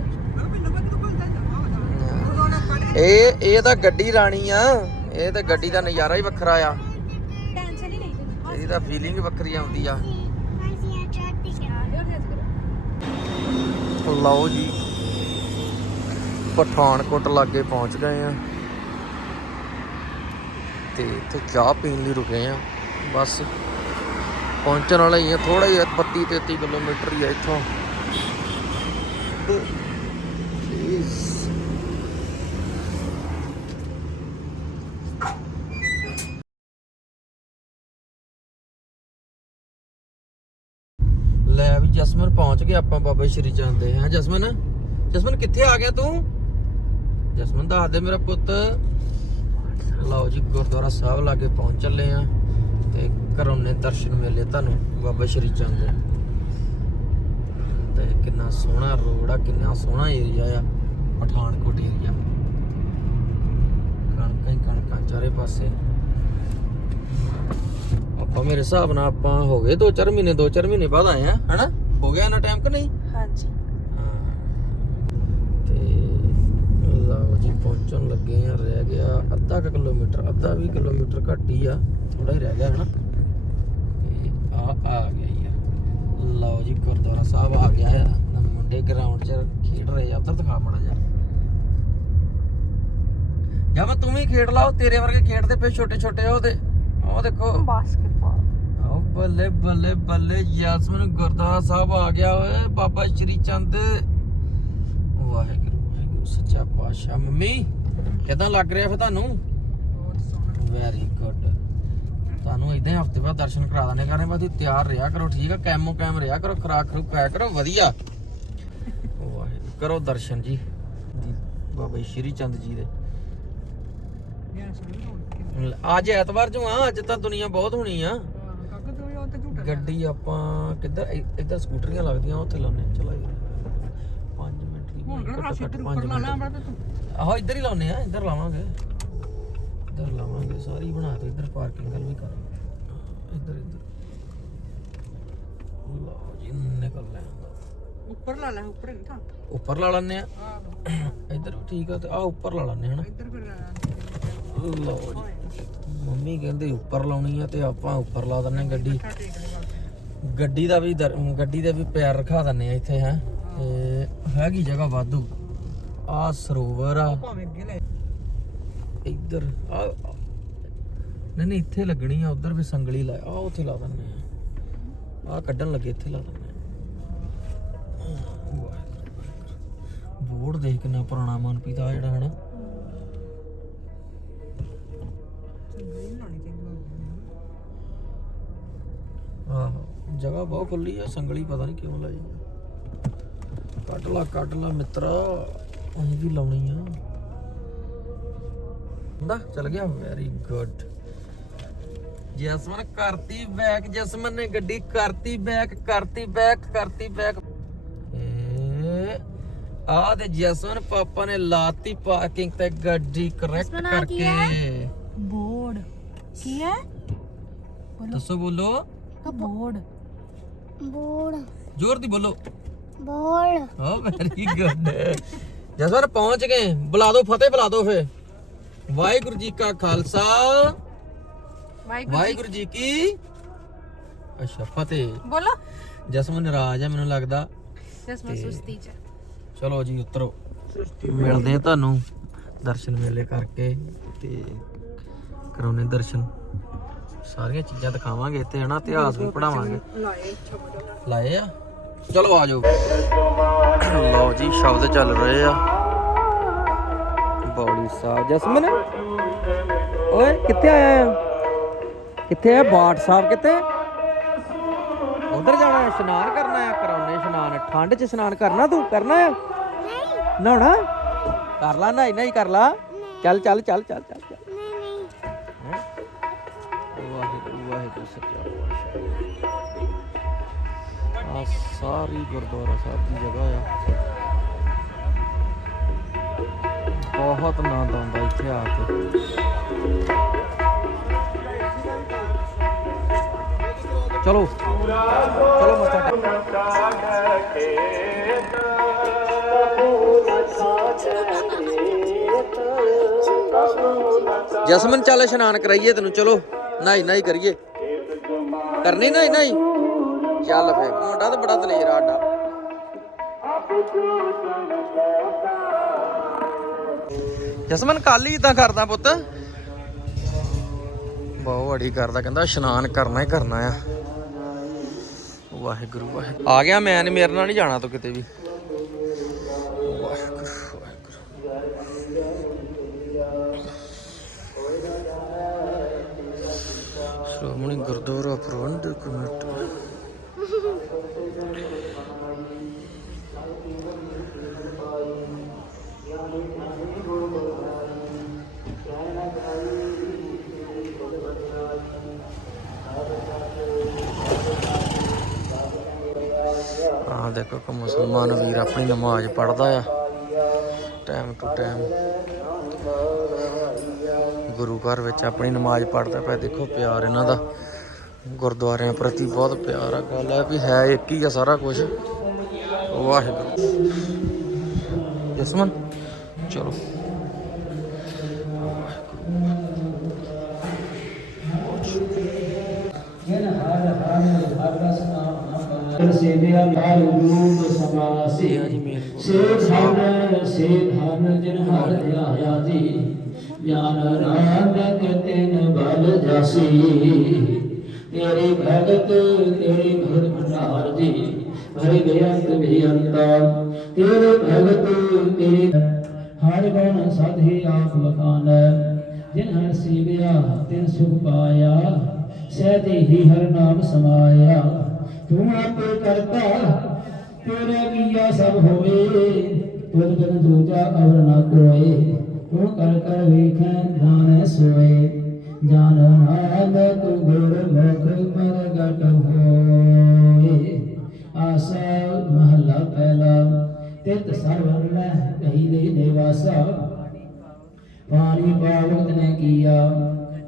ਇਹ ਇਹ ਤਾਂ ਗੱਡੀ ਰਾਣੀ ਆ। ਇਹ ਤਾਂ ਗੱਡੀ ਦਾ ਨਜ਼ਾਰਾ ਹੀ ਵੱਖਰਾ ਆ। ਇਹਦੀ ਫੀਲਿੰਗ ਵੱਖਰੀ ਆਉਂਦੀ ਆ। ਲਓ ਜੀ, ਪਠਾਨਕੋਟ ਲਾਗੇ ਪਹੁੰਚ ਗਏ ਆ। ਤੇ ਇੱਥੇ ਚਾਹ ਪੀਣ ਲਈ ਰੁਕੇ ਆ। ਬਸ ਪਹੁੰਚਣ ਵਾਲਾ ਹੀ ਆ ਥੋੜਾ ਹੀ 32 33 ਕਿਲੋਮੀਟਰ ਹੀ ਆ ਇੱਥੋਂ। ਪਲੀਜ਼ ਜਸਮਨ ਆਪਾਂ ਬਾਬਾ ਸ਼੍ਰੀ ਚੰਦ ਦੇ ਹਾਂ। ਜਸਮਨ ਜਸਮਨ ਕਿੱਥੇ ਆ ਗਿਆ ਤੂੰ? ਜਸਮਨ, ਦੱਸ ਦੇ ਮੇਰਾ ਪੁੱਤ। ਲਓ ਜੀ, ਗੁਰਦੁਆਰਾ ਸਾਹਿਬ ਲਾਗੇ ਪਹੁੰਚ ਚੱਲੇ ਆ ਤੇ ਘਰੋਂ ਨੇ ਦਰਸ਼ਨ ਮੇਲੇ ਤੁਹਾਨੂੰ, ਬਾਬਾ ਸ਼੍ਰੀ ਚੰਦ ਤੇ ਕਿੰਨਾ ਸੋਹਣਾ ਰੋਡ ਆ, ਕਿੰਨਾ ਸੋਹਣਾ ਏਰੀਆ ਆ, ਪਠਾਨਕੋਟ ਏਰੀਆ ਕਣਕਾਂ ਹੀ ਕਣਕਾਂ ਚਾਰੇ ਪਾਸੇ। ਆਪਾਂ ਮੇਰੇ ਹਿਸਾਬ ਨਾਲ ਆਪਾਂ ਹੋ ਗਏ 2-4 ਮਹੀਨੇ 2-4 ਮਹੀਨੇ ਬਾਅਦ ਆਏ ਆ ਹਨਾ? ਹੋ ਗਿਆ ਨਾ ਟਾਈਮ ਕਿ ਨਹੀਂ?
ਹਾਂਜੀ।
ਤੇ ਲਓ ਜੀ ਪਹੁੰਚਣ ਲੱਗੇ ਆ ਰਹਿ ਗਿਆ ਅੱਧਾ ਕੁ ਕਿਲੋਮੀਟਰ ਅੱਧਾ ਵੀ ਕਿਲੋਮੀਟਰ ਘੱਟ ਹੀ ਆ ਥੋੜਾ ਹੀ ਰਹਿ ਗਿਆ ਹਨਾ। ਆ ਆ ਗਿਆ ਆ। ਲਓ ਜੀ ਗੁਰਦੁਆਰਾ ਸਾਹਿਬ ਆ ਗਿਆ ਆ। ਮੁੰਡੇ ਗਰਾਊਂਡ 'ਚ ਖੇਡ ਰਹੇ ਆ ਉੱਧਰ ਦਿਖਾ ਮੜਾ ਜਾ ਜਾਂ ਮੈਂ ਤੂੰ ਵੀ ਖੇਡ ਲਾ ਉਹ ਤੇਰੇ ਵਰਗੇ ਖੇਡਦੇ ਪਏ ਛੋਟੇ ਛੋਟੇ ਉਹਦੇ। ਉਹ ਦੇਖੋ।
ਬਾਸਕਟਬਾਲ।
ਬੱਲੇ ਬੱਲੇ ਬੱਲੇ ਯਾਸਮਨ ਗੁਰਦੁਆਰਾ ਸਾਹਿਬ ਆ ਗਿਆ ਓਏ ਬਾਬਾ ਸ਼੍ਰੀ ਚੰਦ। ਵਾਹਿਗੁਰੂ ਵਾਹਿਗੁਰੂ ਸੱਚਾ ਪਾਤਸ਼ਾਹ। ਮੰਮੀ ਕਿਦਾਂ ਲੱਗ ਰਿਹਾ ਫਿਰ ਤੁਹਾਨੂੰ? ਵੈਰੀ ਗੁੱਡ ਤੁਹਾਨੂੰ ਇਦਾਂ ਹਫ਼ਤੇ ਬਾਅਦ ਦਰਸ਼ਨ ਕਰਾ ਦਾਨੇ ਕਰਨੇ ਬਾਅਦ ਤੁਸੀਂ ਤਿਆਰ ਰਿਹਾ ਕਰੋ ਠੀਕ ਆ? ਕੈਮੋ ਕੈਮ ਰਿਹਾ ਕਰੋ ਖਰਾਕ ਖਰੂ ਖਾਇਆ ਕਰੋ ਵਧੀਆ। ਵਾਹਿਗੁਰੂ ਕਰੋ ਦਰਸ਼ਨ ਜੀ। ਬਾਬਾ ਸ਼੍ਰੀ ਚੰਦ ਜੀ ਦੇ। ਅੱਜ ਐਤਵਾਰ ਜੋ ਆ ਅੱਜ ਤਾਂ ਦੁਨੀਆ ਬਹੁਤ ਹੋਣੀ ਆ। ਗੱਡੀ ਆਪਾਂ ਕਿੱਧਰ ਇੱਧਰ ਸਕੂਟਰੀਆਂ ਲੱਗਦੀਆਂ ਉੱਥੇ ਲਾਉਨੇ ਚਲੋ 5 ਮਿੰਟ ਵੀ
ਹੁਣ ਕਿਹੜਾ
ਘੱਟੋ
ਸ਼ੀਟ
ਘੱਟ
ਉੱਪਰ ਲਾ ਤੂੰ।
ਆਹੋ ਇੱਧਰ ਹੀ ਲਾਉਨੇ ਆ ਇੱਧਰ ਲਾਵਾਂਗੇ। ਇੱਧਰ ਲਾਵਾਂਗੇ ਸਾਰੀ ਬਣਾ ਤੇ ਇੱਧਰ ਪਾਰਕਿੰਗ ਗੱਲ ਵੀ ਕਰਾਂਗੇ ਇੱਧਰ ਇੱਧਰ। ਲਓ ਜੀ ਨਿਕਲ ਲੈ
ਉੱਪਰ ਲਾ ਲੈ ਉੱਪਰ ਨਹੀਂ
ਉੱਪਰ ਲਾ ਲੈਣੇ ਆ ਇੱਧਰ ਵੀ ਠੀਕ ਆ ਤੇ ਆ ਉੱਪਰ ਲਾ ਲੈਣੇ ਹਨਾ।
ਇੱਧਰ ਫਿਰ
ਲਓ ਜੀ। ਮੰਮੀ ਕਹਿੰਦੇ ਉੱਪਰ ਲਾਉਣੀ ਆ ਤੇ ਆਪਾਂ ਉੱਪਰ ਲਾ ਦਿੰਨੇ ਗੱਡੀ। ਗੱਡੀ ਦਾ ਵੀ ਗੱਡੀ ਦਾ ਵੀ ਪੈਰ ਰਖਾ ਦਿੰਨੇ ਆ ਇੱਥੇ, ਹੈ। ਤੇ ਹੈਗੀ ਜਗ੍ਹਾ ਵਾਧੂ। ਆ ਸਰੋਵਰ ਆ। ਇੱਧਰ, ਆ ਨਹੀਂ ਨਹੀਂ, ਇੱਥੇ ਲੱਗਣੀ ਆ, ਉਧਰ ਵੀ ਸੰਗਲੀ ਲਾ ਆ ਉੱਥੇ ਲਾ ਦਿੰਨੇ ਆ। ਆ ਕੱਢਣ ਲੱਗੇ, ਇੱਥੇ ਲਾ ਦਿੰਨੇ ਬੋਰਡ ਦੇਖ ਕਿੰਨਾ ਪੁਰਾਣਾ ਮਨਪ੍ਰੀਤ ਆ ਜਿਹੜਾ, ਹਨਾ। ਜਗ੍ਹਾ ਬਹੁਤ ਖੁੱਲੀ ਆ ਸੰਗਲੀ ਪਤਾ ਨਹੀਂ ਕਿਉਂ ਲਾਈ ਆ। ਕੱਢ ਲਾ ਕੱਢ ਲਾ ਮਿੱਤਰਾ ਅਸੀਂ ਵੀ ਲਾਉਣੀ ਆ। ਹੁੰਦਾ ਚਲ ਗਿਆ ਵੈਰੀ ਗੁੱਡ ਜਸਮਨ ਕਰਤੀ ਬੈਕ ਜਸਮਨ ਨੇ ਗੱਡੀ ਕਰਤੀ ਬੈਕ ਕਰਤੀ ਬੈਕ ਕਰਤੀ ਬੈਕ ਆ ਤੇ ਜਸਮਨ ਪਾਪਾ ਨੇ ਲਾਤੀ ਪਾਰਕਿੰਗ ਤੇ ਗੱਡੀ ਕਰੈਕਟ ਕਰਕੇ।
ਬੋਰਡ ਕੀ ਹੈ?
ਦੱਸੋ ਬੋਲੋ।
ਬੋਰਡ
ਬੋੜ
ਜ਼ੋਰ ਦੀ ਬੋਲੋ।
ਬੋੜ
ਓ ਵੈਰੀ ਗੁੱਡ ਜਸਵਰ ਪਹੁੰਚ ਗਏ। ਬੁਲਾ ਦਿਓ ਫਤਿਹ ਬੁਲਾ ਦਿਓ ਫੇ ਵਾਹਿਗੁਰੂ ਜੀ ਕਾ ਖਾਲਸਾ।
ਵਾਹਿਗੁਰੂ
ਵਾਹਿਗੁਰੂ ਜੀ ਕੀ ਅੱਛਾ ਫਤਿਹ।
ਬੋਲੋ।
ਜਸਮਨ ਨਾਰਾਜ਼ ਹੈ ਮੈਨੂੰ ਲੱਗਦਾ।
ਜਸਮਨ ਸੁਸਤੀ ਚ।
ਚਲੋ ਜੀ ਉਤਰੋ। ਮਿਲਦੇ ਆ ਤੁਹਾਨੂੰ ਦਰਸ਼ਨ ਮੇਲੇ ਕਰਕੇ ਤੇ ਕਰਾਉਣੇ ਦਰਸ਼ਨ। ਸਾਰੀਆਂ ਚੀਜ਼ਾਂ ਦਿਖਾਵਾਂਗੇ ਇੱਥੇ ਹਨਾ? ਇਤਿਹਾਸ ਵੀ ਪੜਾਵਾਂਗੇ
ਲਾਏ
ਆ? ਚਲੋ ਆ ਜਾਓ। ਲਓ ਜੀ ਸ਼ਬਦ ਚੱਲ ਰਹੇ ਆ। ਬੌੜੀ ਸਾਹਿਬ ਜਸਮਨ? ਓਏ ਕਿੱਥੇ ਆਇਆ ਆ? ਕਿੱਥੇ ਆ? ਬਾਟ ਸਾਹਿਬ ਕਿੱਥੇ? ਉਧਰ ਜਾਣਾ ਹੈ ਇਸ਼ਨਾਨ ਕਰਨਾ ਹੈ ਕਰਾਉਣੇ ਇਸ਼ਨਾਨ। ਠੰਡ 'ਚ ਇਸ਼ਨਾਨ ਕਰਨਾ ਤੂੰ? ਕਰਨਾ ਹੈ ਨਹਾਉਣਾ? ਕਰ ਲਾ ਨਹੀਂ ਨਹੀਂ ਕਰ ਲਾ। ਚੱਲ ਚੱਲ ਚੱਲ ਚੱਲ ਚੱਲ। ਸਾਰੀ ਗੁਰਦੁਆਰਾ ਸਾਹਿਬ ਦੀ ਜਗ੍ਹਾ ਆ। ਬਹੁਤ ਆਨੰਦ ਆਉਂਦਾ ਇੱਥੇ ਆ ਕੇ। ਚਲੋ ਚਲੋ ਮੱਥਾ ਜਸਮਨ, ਚੱਲ ਇਸ਼ਨਾਨ ਕਰਾਈਏ ਤੈਨੂੰ, ਚਲੋ ਨਹਾਈ ਨਹਾਈ ਕਰੀਏ। ਕਰਨੀ ਨਹਾਈ ਨਹਾਈ ਚੱਲ ਫੇ ਮੁੰਡਾ ਤਾਂ ਬੜਾ ਦਲੇਰ ਆ ਸਾਡਾ। ਜਸਮਨ ਕੱਲ ਹੀ ਇਦਾਂ ਕਰਦਾ ਪੁੱਤ। ਬਹੁਤ ਅੜੀ ਕਰਦਾ, ਕਹਿੰਦਾ ਇਸ਼ਨਾਨ ਕਰਨਾ ਹੀ ਕਰਨਾ ਆ। ਵਾਹਿਗੁਰੂ ਵਾਹਿਗੁਰੂ। ਆ ਗਿਆ ਮੈਂ ਨੀ, ਮੇਰੇ ਨਾਲ ਨਹੀਂ ਜਾਣਾ ਤੂੰ ਕਿਤੇ ਵੀ। ਵਾਹਿਗੁਰੂ ਵਾਹਿਗੁਰੂ। ਸ਼੍ਰੋਮਣੀ ਗੁਰਦੁਆਰਾ ਪ੍ਰਬੰਧਕ ਕਮੇਟੀ ਇੱਕ ਇੱਕ ਮੁਸਲਮਾਨ ਵੀਰ ਆਪਣੀ ਨਮਾਜ਼ ਪੜ੍ਹਦਾ ਆ ਟਾਈਮ ਟੂ ਟਾਈਮ ਗੁਰੂ ਘਰ ਵਿੱਚ ਆਪਣੀ ਨਮਾਜ਼ ਪੜ੍ਹਦਾ ਪਿਆ ਦੇਖੋ ਪਿਆਰ ਇਹਨਾਂ ਦਾ ਗੁਰਦੁਆਰਿਆਂ ਪ੍ਰਤੀ ਬਹੁਤ ਪਿਆਰ ਆ ਗੱਲ ਹੈ ਵੀ ਹੈ ਇੱਕ ਹੀ ਆ ਸਾਰਾ ਕੁਝ ਵਾਹਿਗੁਰੂ ਜਸਮਨ ਚਲੋ
ਸੇਵਿਆ ਸਮਾਸੀ ਸੇ ਧਨ ਸੇ ਧਨ ਜਿਨ ਹਰ ਧਿਆਇਆ ਜੀ। ਗਿਆਨ ਨਾਨਕ ਤਿਨ ਬਲ ਜਾਸੀ। ਤੇਰੀ ਭਗਤ ਤੇਰੀ ਭਗਤ ਭੰਡਾਰ ਜੀ। ਹਰਿ ਬੇਅੰਤ ਬੇਅੰਤਾ ਤੇਰੇ ਭਗਤ ਤੇਰੇ ਹਰ ਗੁਣ ਸਾਧੇ ਆਪ ਵਖਾਨ। ਜਿਨ ਹਰ ਸੇਵਿਆ ਤਿਨ ਸੁਖ ਪਾਇਆ। ਸਹਿਜੇ ਹੀ ਹਰ ਨਾਮ ਸਮਾਇਆ। ਤੂੰ ਆਪੇ ਕਰਤਾ ਤੇਰੇ ਕੀਆ ਸਭ ਹੋਏ ਤੁਧ ਬਿਨ ਦੂਜਾ ਅਵਰ ਨਾ ਕੋਏ। ਤੂੰ ਕਰ ਕਰ ਵੇਖੈ, ਜਾਣੈ ਸੋਏ। ਜਾਨ ਨਾਨਕ ਗੁਰ ਮੁਖ ਮਰ ਗਟ ਹੋਏ। ਆਸਾ ਮਹਲਾ ਪਹਿਲਾ, ਤਿਤ ਸਰਵਨ ਲੈ ਕਹੀ ਦੇ ਨਿਵਾਸਾ ਪਾਣੀ ਪਾਵਤ ਨੇ ਕੀਆ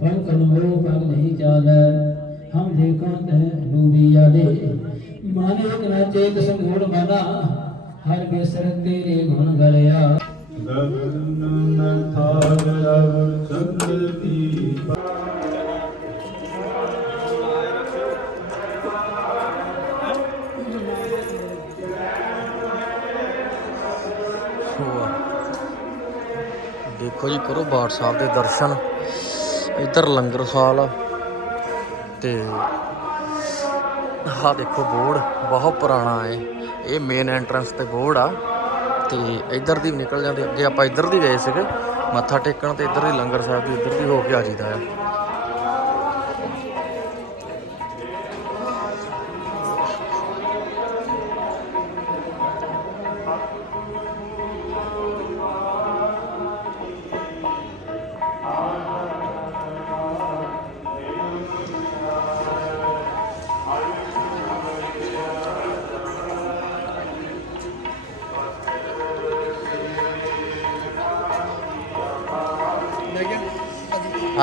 ਪੰਖ ਨੂੰ ਪਗ ਨਹੀਂ ਚਾਲੈ। ਹਮ ਦੇਖੋ ਤੈ ਡੂਬੀ ਆਲੇ। ਮਨ ਇੱਕ ਨਾ ਚੇਤ ਹਰ ਬੇਸਰ ਤੇਰੇ ਗੁਣ ਗਲਿਆ।
ਗਗਨ ਥਾਗ ਰਵ ਚੰਦ ਦੀਪ
ਦੇਖੋ ਜੀ, ਕਰੋ ਬਾੜ ਸਾਹਿਬ ਦੇ ਦਰਸ਼ਨ। ਇੱਧਰ ਲੰਗਰ ਹਾਲ ਆ ਤੇ ਆਹ ਦੇਖੋ ਬੋਰਡ, ਬਹੁਤ ਪੁਰਾਣਾ ਹੈ। ਇਹ ਮੇਨ ਐਂਟਰੈਂਸ ਤੇ ਬੋਰਡ ਆ ਤੇ ਇੱਧਰ ਦੀ ਨਿਕਲ ਜਾਂਦੇ। ਅੱਗੇ ਆਪਾਂ ਇੱਧਰ ਦੀ ਗਏ ਸੀਗੇ। ਮੱਥਾ ਟੇਕਣ ਤੇ ਇੱਧਰ ਦੀ ਲੰਗਰ ਸਾਹਿਬ ਦੀ ਇੱਧਰ ਦੀ ਹੋ ਕੇ ਆ ਜੀਦਾ ਆ।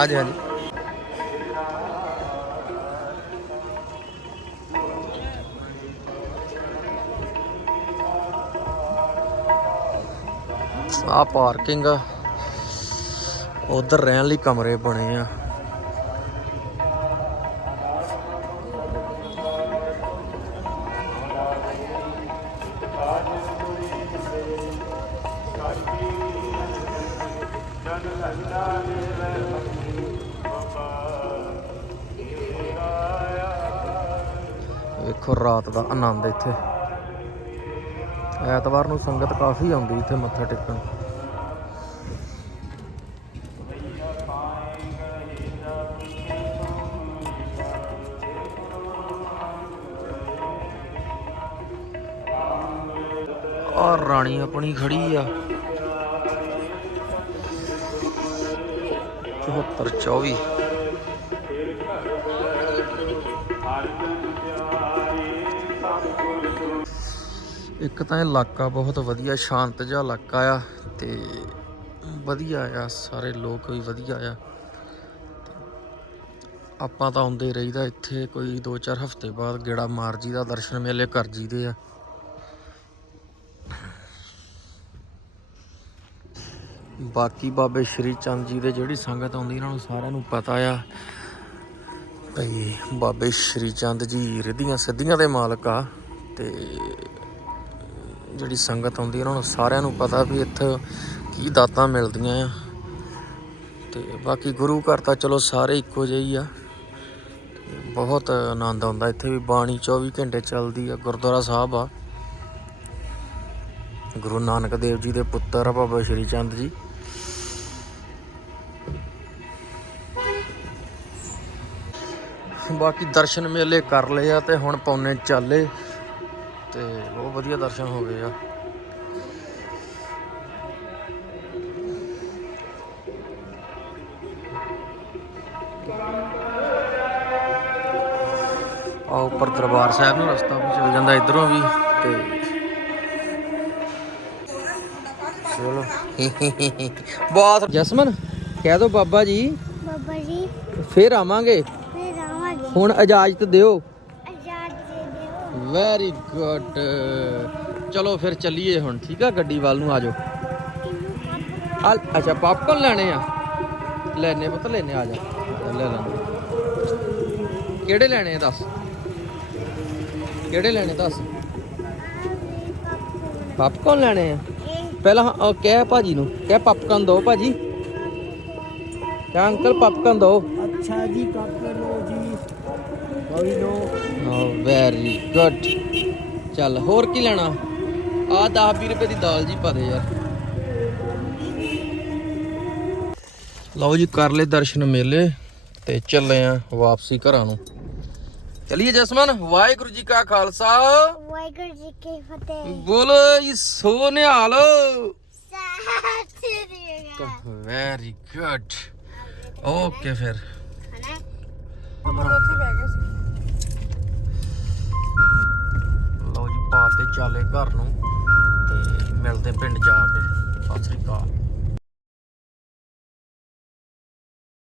ਹਾਂਜੀ ਹਾਂਜੀ। ਆ ਪਾਰਕਿੰਗ ਆ। ਉਧਰ ਰਹਿਣ ਲਈ ਕਮਰੇ ਬਣੇ ਆ। ਵੇਖੋ ਰਾਤ ਦਾ ਆਨੰਦ ਇੱਥੇ। ਐਤਵਾਰ ਨੂੰ ਸੰਗਤ ਕਾਫੀ ਆਉਂਦੀ ਇੱਥੇ ਮੱਥਾ ਟੇਕਣ। ਆ ਰਾਣੀ ਆਪਣੀ ਖੜੀ ਆ। 74 24 ਇੱਕ ਤਾਂ ਇਹ ਇਲਾਕਾ ਬਹੁਤ ਵਧੀਆ, ਸ਼ਾਂਤ ਜਿਹਾ ਇਲਾਕਾ ਆ ਤੇ ਵਧੀਆ ਆ, ਸਾਰੇ ਲੋਕ ਵੀ ਵਧੀਆ ਆ। ਆਪਾਂ ਤਾਂ ਆਉਂਦੇ ਰਹੀਦਾ ਇੱਥੇ ਕੋਈ 2-4 ਹਫ਼ਤੇ ਬਾਅਦ, ਗੇੜਾ ਮਾਰ ਜੀ ਦਾ, ਦਰਸ਼ਨ ਮੇਲੇ ਕਰ ਜੀਦੇ ਆ। ਬਾਕੀ ਬਾਬੇ ਸ਼੍ਰੀ ਚੰਦ ਜੀ ਦੇ ਜਿਹੜੀ ਸੰਗਤ ਆਉਂਦੀ, ਇਹਨਾਂ ਨੂੰ ਸਾਰਿਆਂ ਨੂੰ ਪਤਾ ਆ ਭਈ ਬਾਬੇ ਸ਼੍ਰੀ ਚੰਦ ਜੀ ਰਿੱਧੀਆਂ ਸਿੱਧੀਆਂ ਦੇ ਮਾਲਕ ਆ ਤੇ ਜਿਹੜੀ ਸੰਗਤ ਆਉਂਦੀ ਉਹਨਾਂ ਨੂੰ ਸਾਰਿਆਂ ਨੂੰ ਪਤਾ ਵੀ ਇੱਥੇ ਕੀ ਦਾਤਾਂ ਮਿਲਦੀਆਂ ਆ। ਤੇ ਬਾਕੀ ਗੁਰੂ ਘਰ ਤਾਂ ਚਲੋ ਸਾਰੇ ਇੱਕੋ ਜਿਹੇ ਹੀ ਆ। ਬਹੁਤ ਆਨੰਦ ਆਉਂਦਾ, ਇੱਥੇ ਵੀ ਬਾਣੀ 24 ਘੰਟੇ ਚੱਲਦੀ ਆ, ਗੁਰਦੁਆਰਾ ਸਾਹਿਬ ਆ। ਗੁਰੂ ਨਾਨਕ ਦੇਵ ਜੀ ਦੇ ਪੁੱਤਰ ਆ ਬਾਬਾ ਸ਼੍ਰੀ ਚੰਦ ਜੀ। ਬਾਕੀ ਦਰਸ਼ਨ ਮੇਲੇ ਕਰ ਲਏ ਆ ਤੇ ਹੁਣ ਪੌਨੇ ਚਾਲੇ ਤੇ ਬਹੁਤ ਵਧੀਆ ਦਰਸ਼ਨ ਹੋ ਗਏ ਆ। ਆ ਉੱਪਰ ਦਰਬਾਰ ਸਾਹਿਬ ਨੂੰ ਰਸਤਾ ਵੀ ਚੱਲ ਜਾਂਦਾ ਇਧਰੋਂ ਵੀ ਤੇ ਚਲੋ। ਬਹੁਤ ਜਸਮਨ ਕਹਿ ਦੋ ਬਾਬਾ ਜੀ।
ਬਾਬਾ ਜੀ।
ਫੇਰ ਆਵਾਂਗੇ।
ਫੇਰ ਆਵਾਂਗੇ।
ਹੁਣ ਇਜਾਜ਼ਤ ਦਿਓ। ਵੈਰੀ ਗੁੱਡ ਚਲੋ ਫਿਰ ਚੱਲੀਏ ਹੁਣ ਠੀਕ ਆ? ਗੱਡੀ ਵੱਲ ਨੂੰ ਆਜੋ ਆ ਅੱਛਾ ਪਾਪਕੌਰਨ ਲੈਣੇ ਆ। ਲੈਣੇ ਪੁੱਤ ਲੈਣੇ ਆ ਜਾ। ਲੈ ਲੈ। ਕਿਹੜੇ ਲੈਣੇ ਆ ਦੱਸ? ਕਿਹੜੇ ਲੈਣੇ ਦੱਸ? ਪਾਪਕੌਰਨ ਲੈਣੇ ਆ। ਪਹਿਲਾਂ ਹਾਂ, ਉਹ ਕਹਿ ਭਾਜੀ ਨੂੰ ਕਹਿ ਪਾਪਕੌਰਨ ਦੋ ਭਾਜੀ। ਕਹਿ ਅੰਕਲ ਪਾਪਕੌਰਨ ਦੋ।
ਅੱਛਾ ਜੀ ਕੱਪ ਲੋ ਜੀ। ਕੋਈ ਲੋ
ਵੈਰੀ ਗੁੱਡ ਚੱਲ ਹੋਰ ਕੀ ਲੈਣਾ? ਆ 10 20 ਰੁਪਏ ਦੀ ਦਾਲ ਜੀ ਪਾ ਦੇ ਯਾਰ। ਲਓ ਜੀ ਕਰ ਲੈ ਦਰਸ਼ਨ ਮੇਲੇ ਤੇ ਚੱਲੇ ਆ ਵਾਪਸੀ ਘਰਾਂ ਨੂੰ। ਚਲਿਏ ਜਸਮਨ ਵਾਹਿਗੁਰੂ ਜੀ ਕਾ ਖਾਲਸਾ।
ਵਾਹਿਗੁਰੂ ਜੀ ਕੀ ਫਤਿਹ।
ਬੋਲੋ ਜੀ ਸੋ ਨਿਹਾਲ ਵੈਰੀ ਗੁੱਡ ਓਕੇ ਫਿਰ।
ਤਾਂ ਉੱਥੇ ਬਹਿ ਗਏ ਸੀ।
ਪਾਤੇ ਚਾਲੇ ਘਰ ਨੂੰ ਤੇ ਮਿਲਦੇ ਪਿੰਡ ਜਾ ਕੇ। ਸਤਿ ਸ੍ਰੀ ਅਕਾਲ।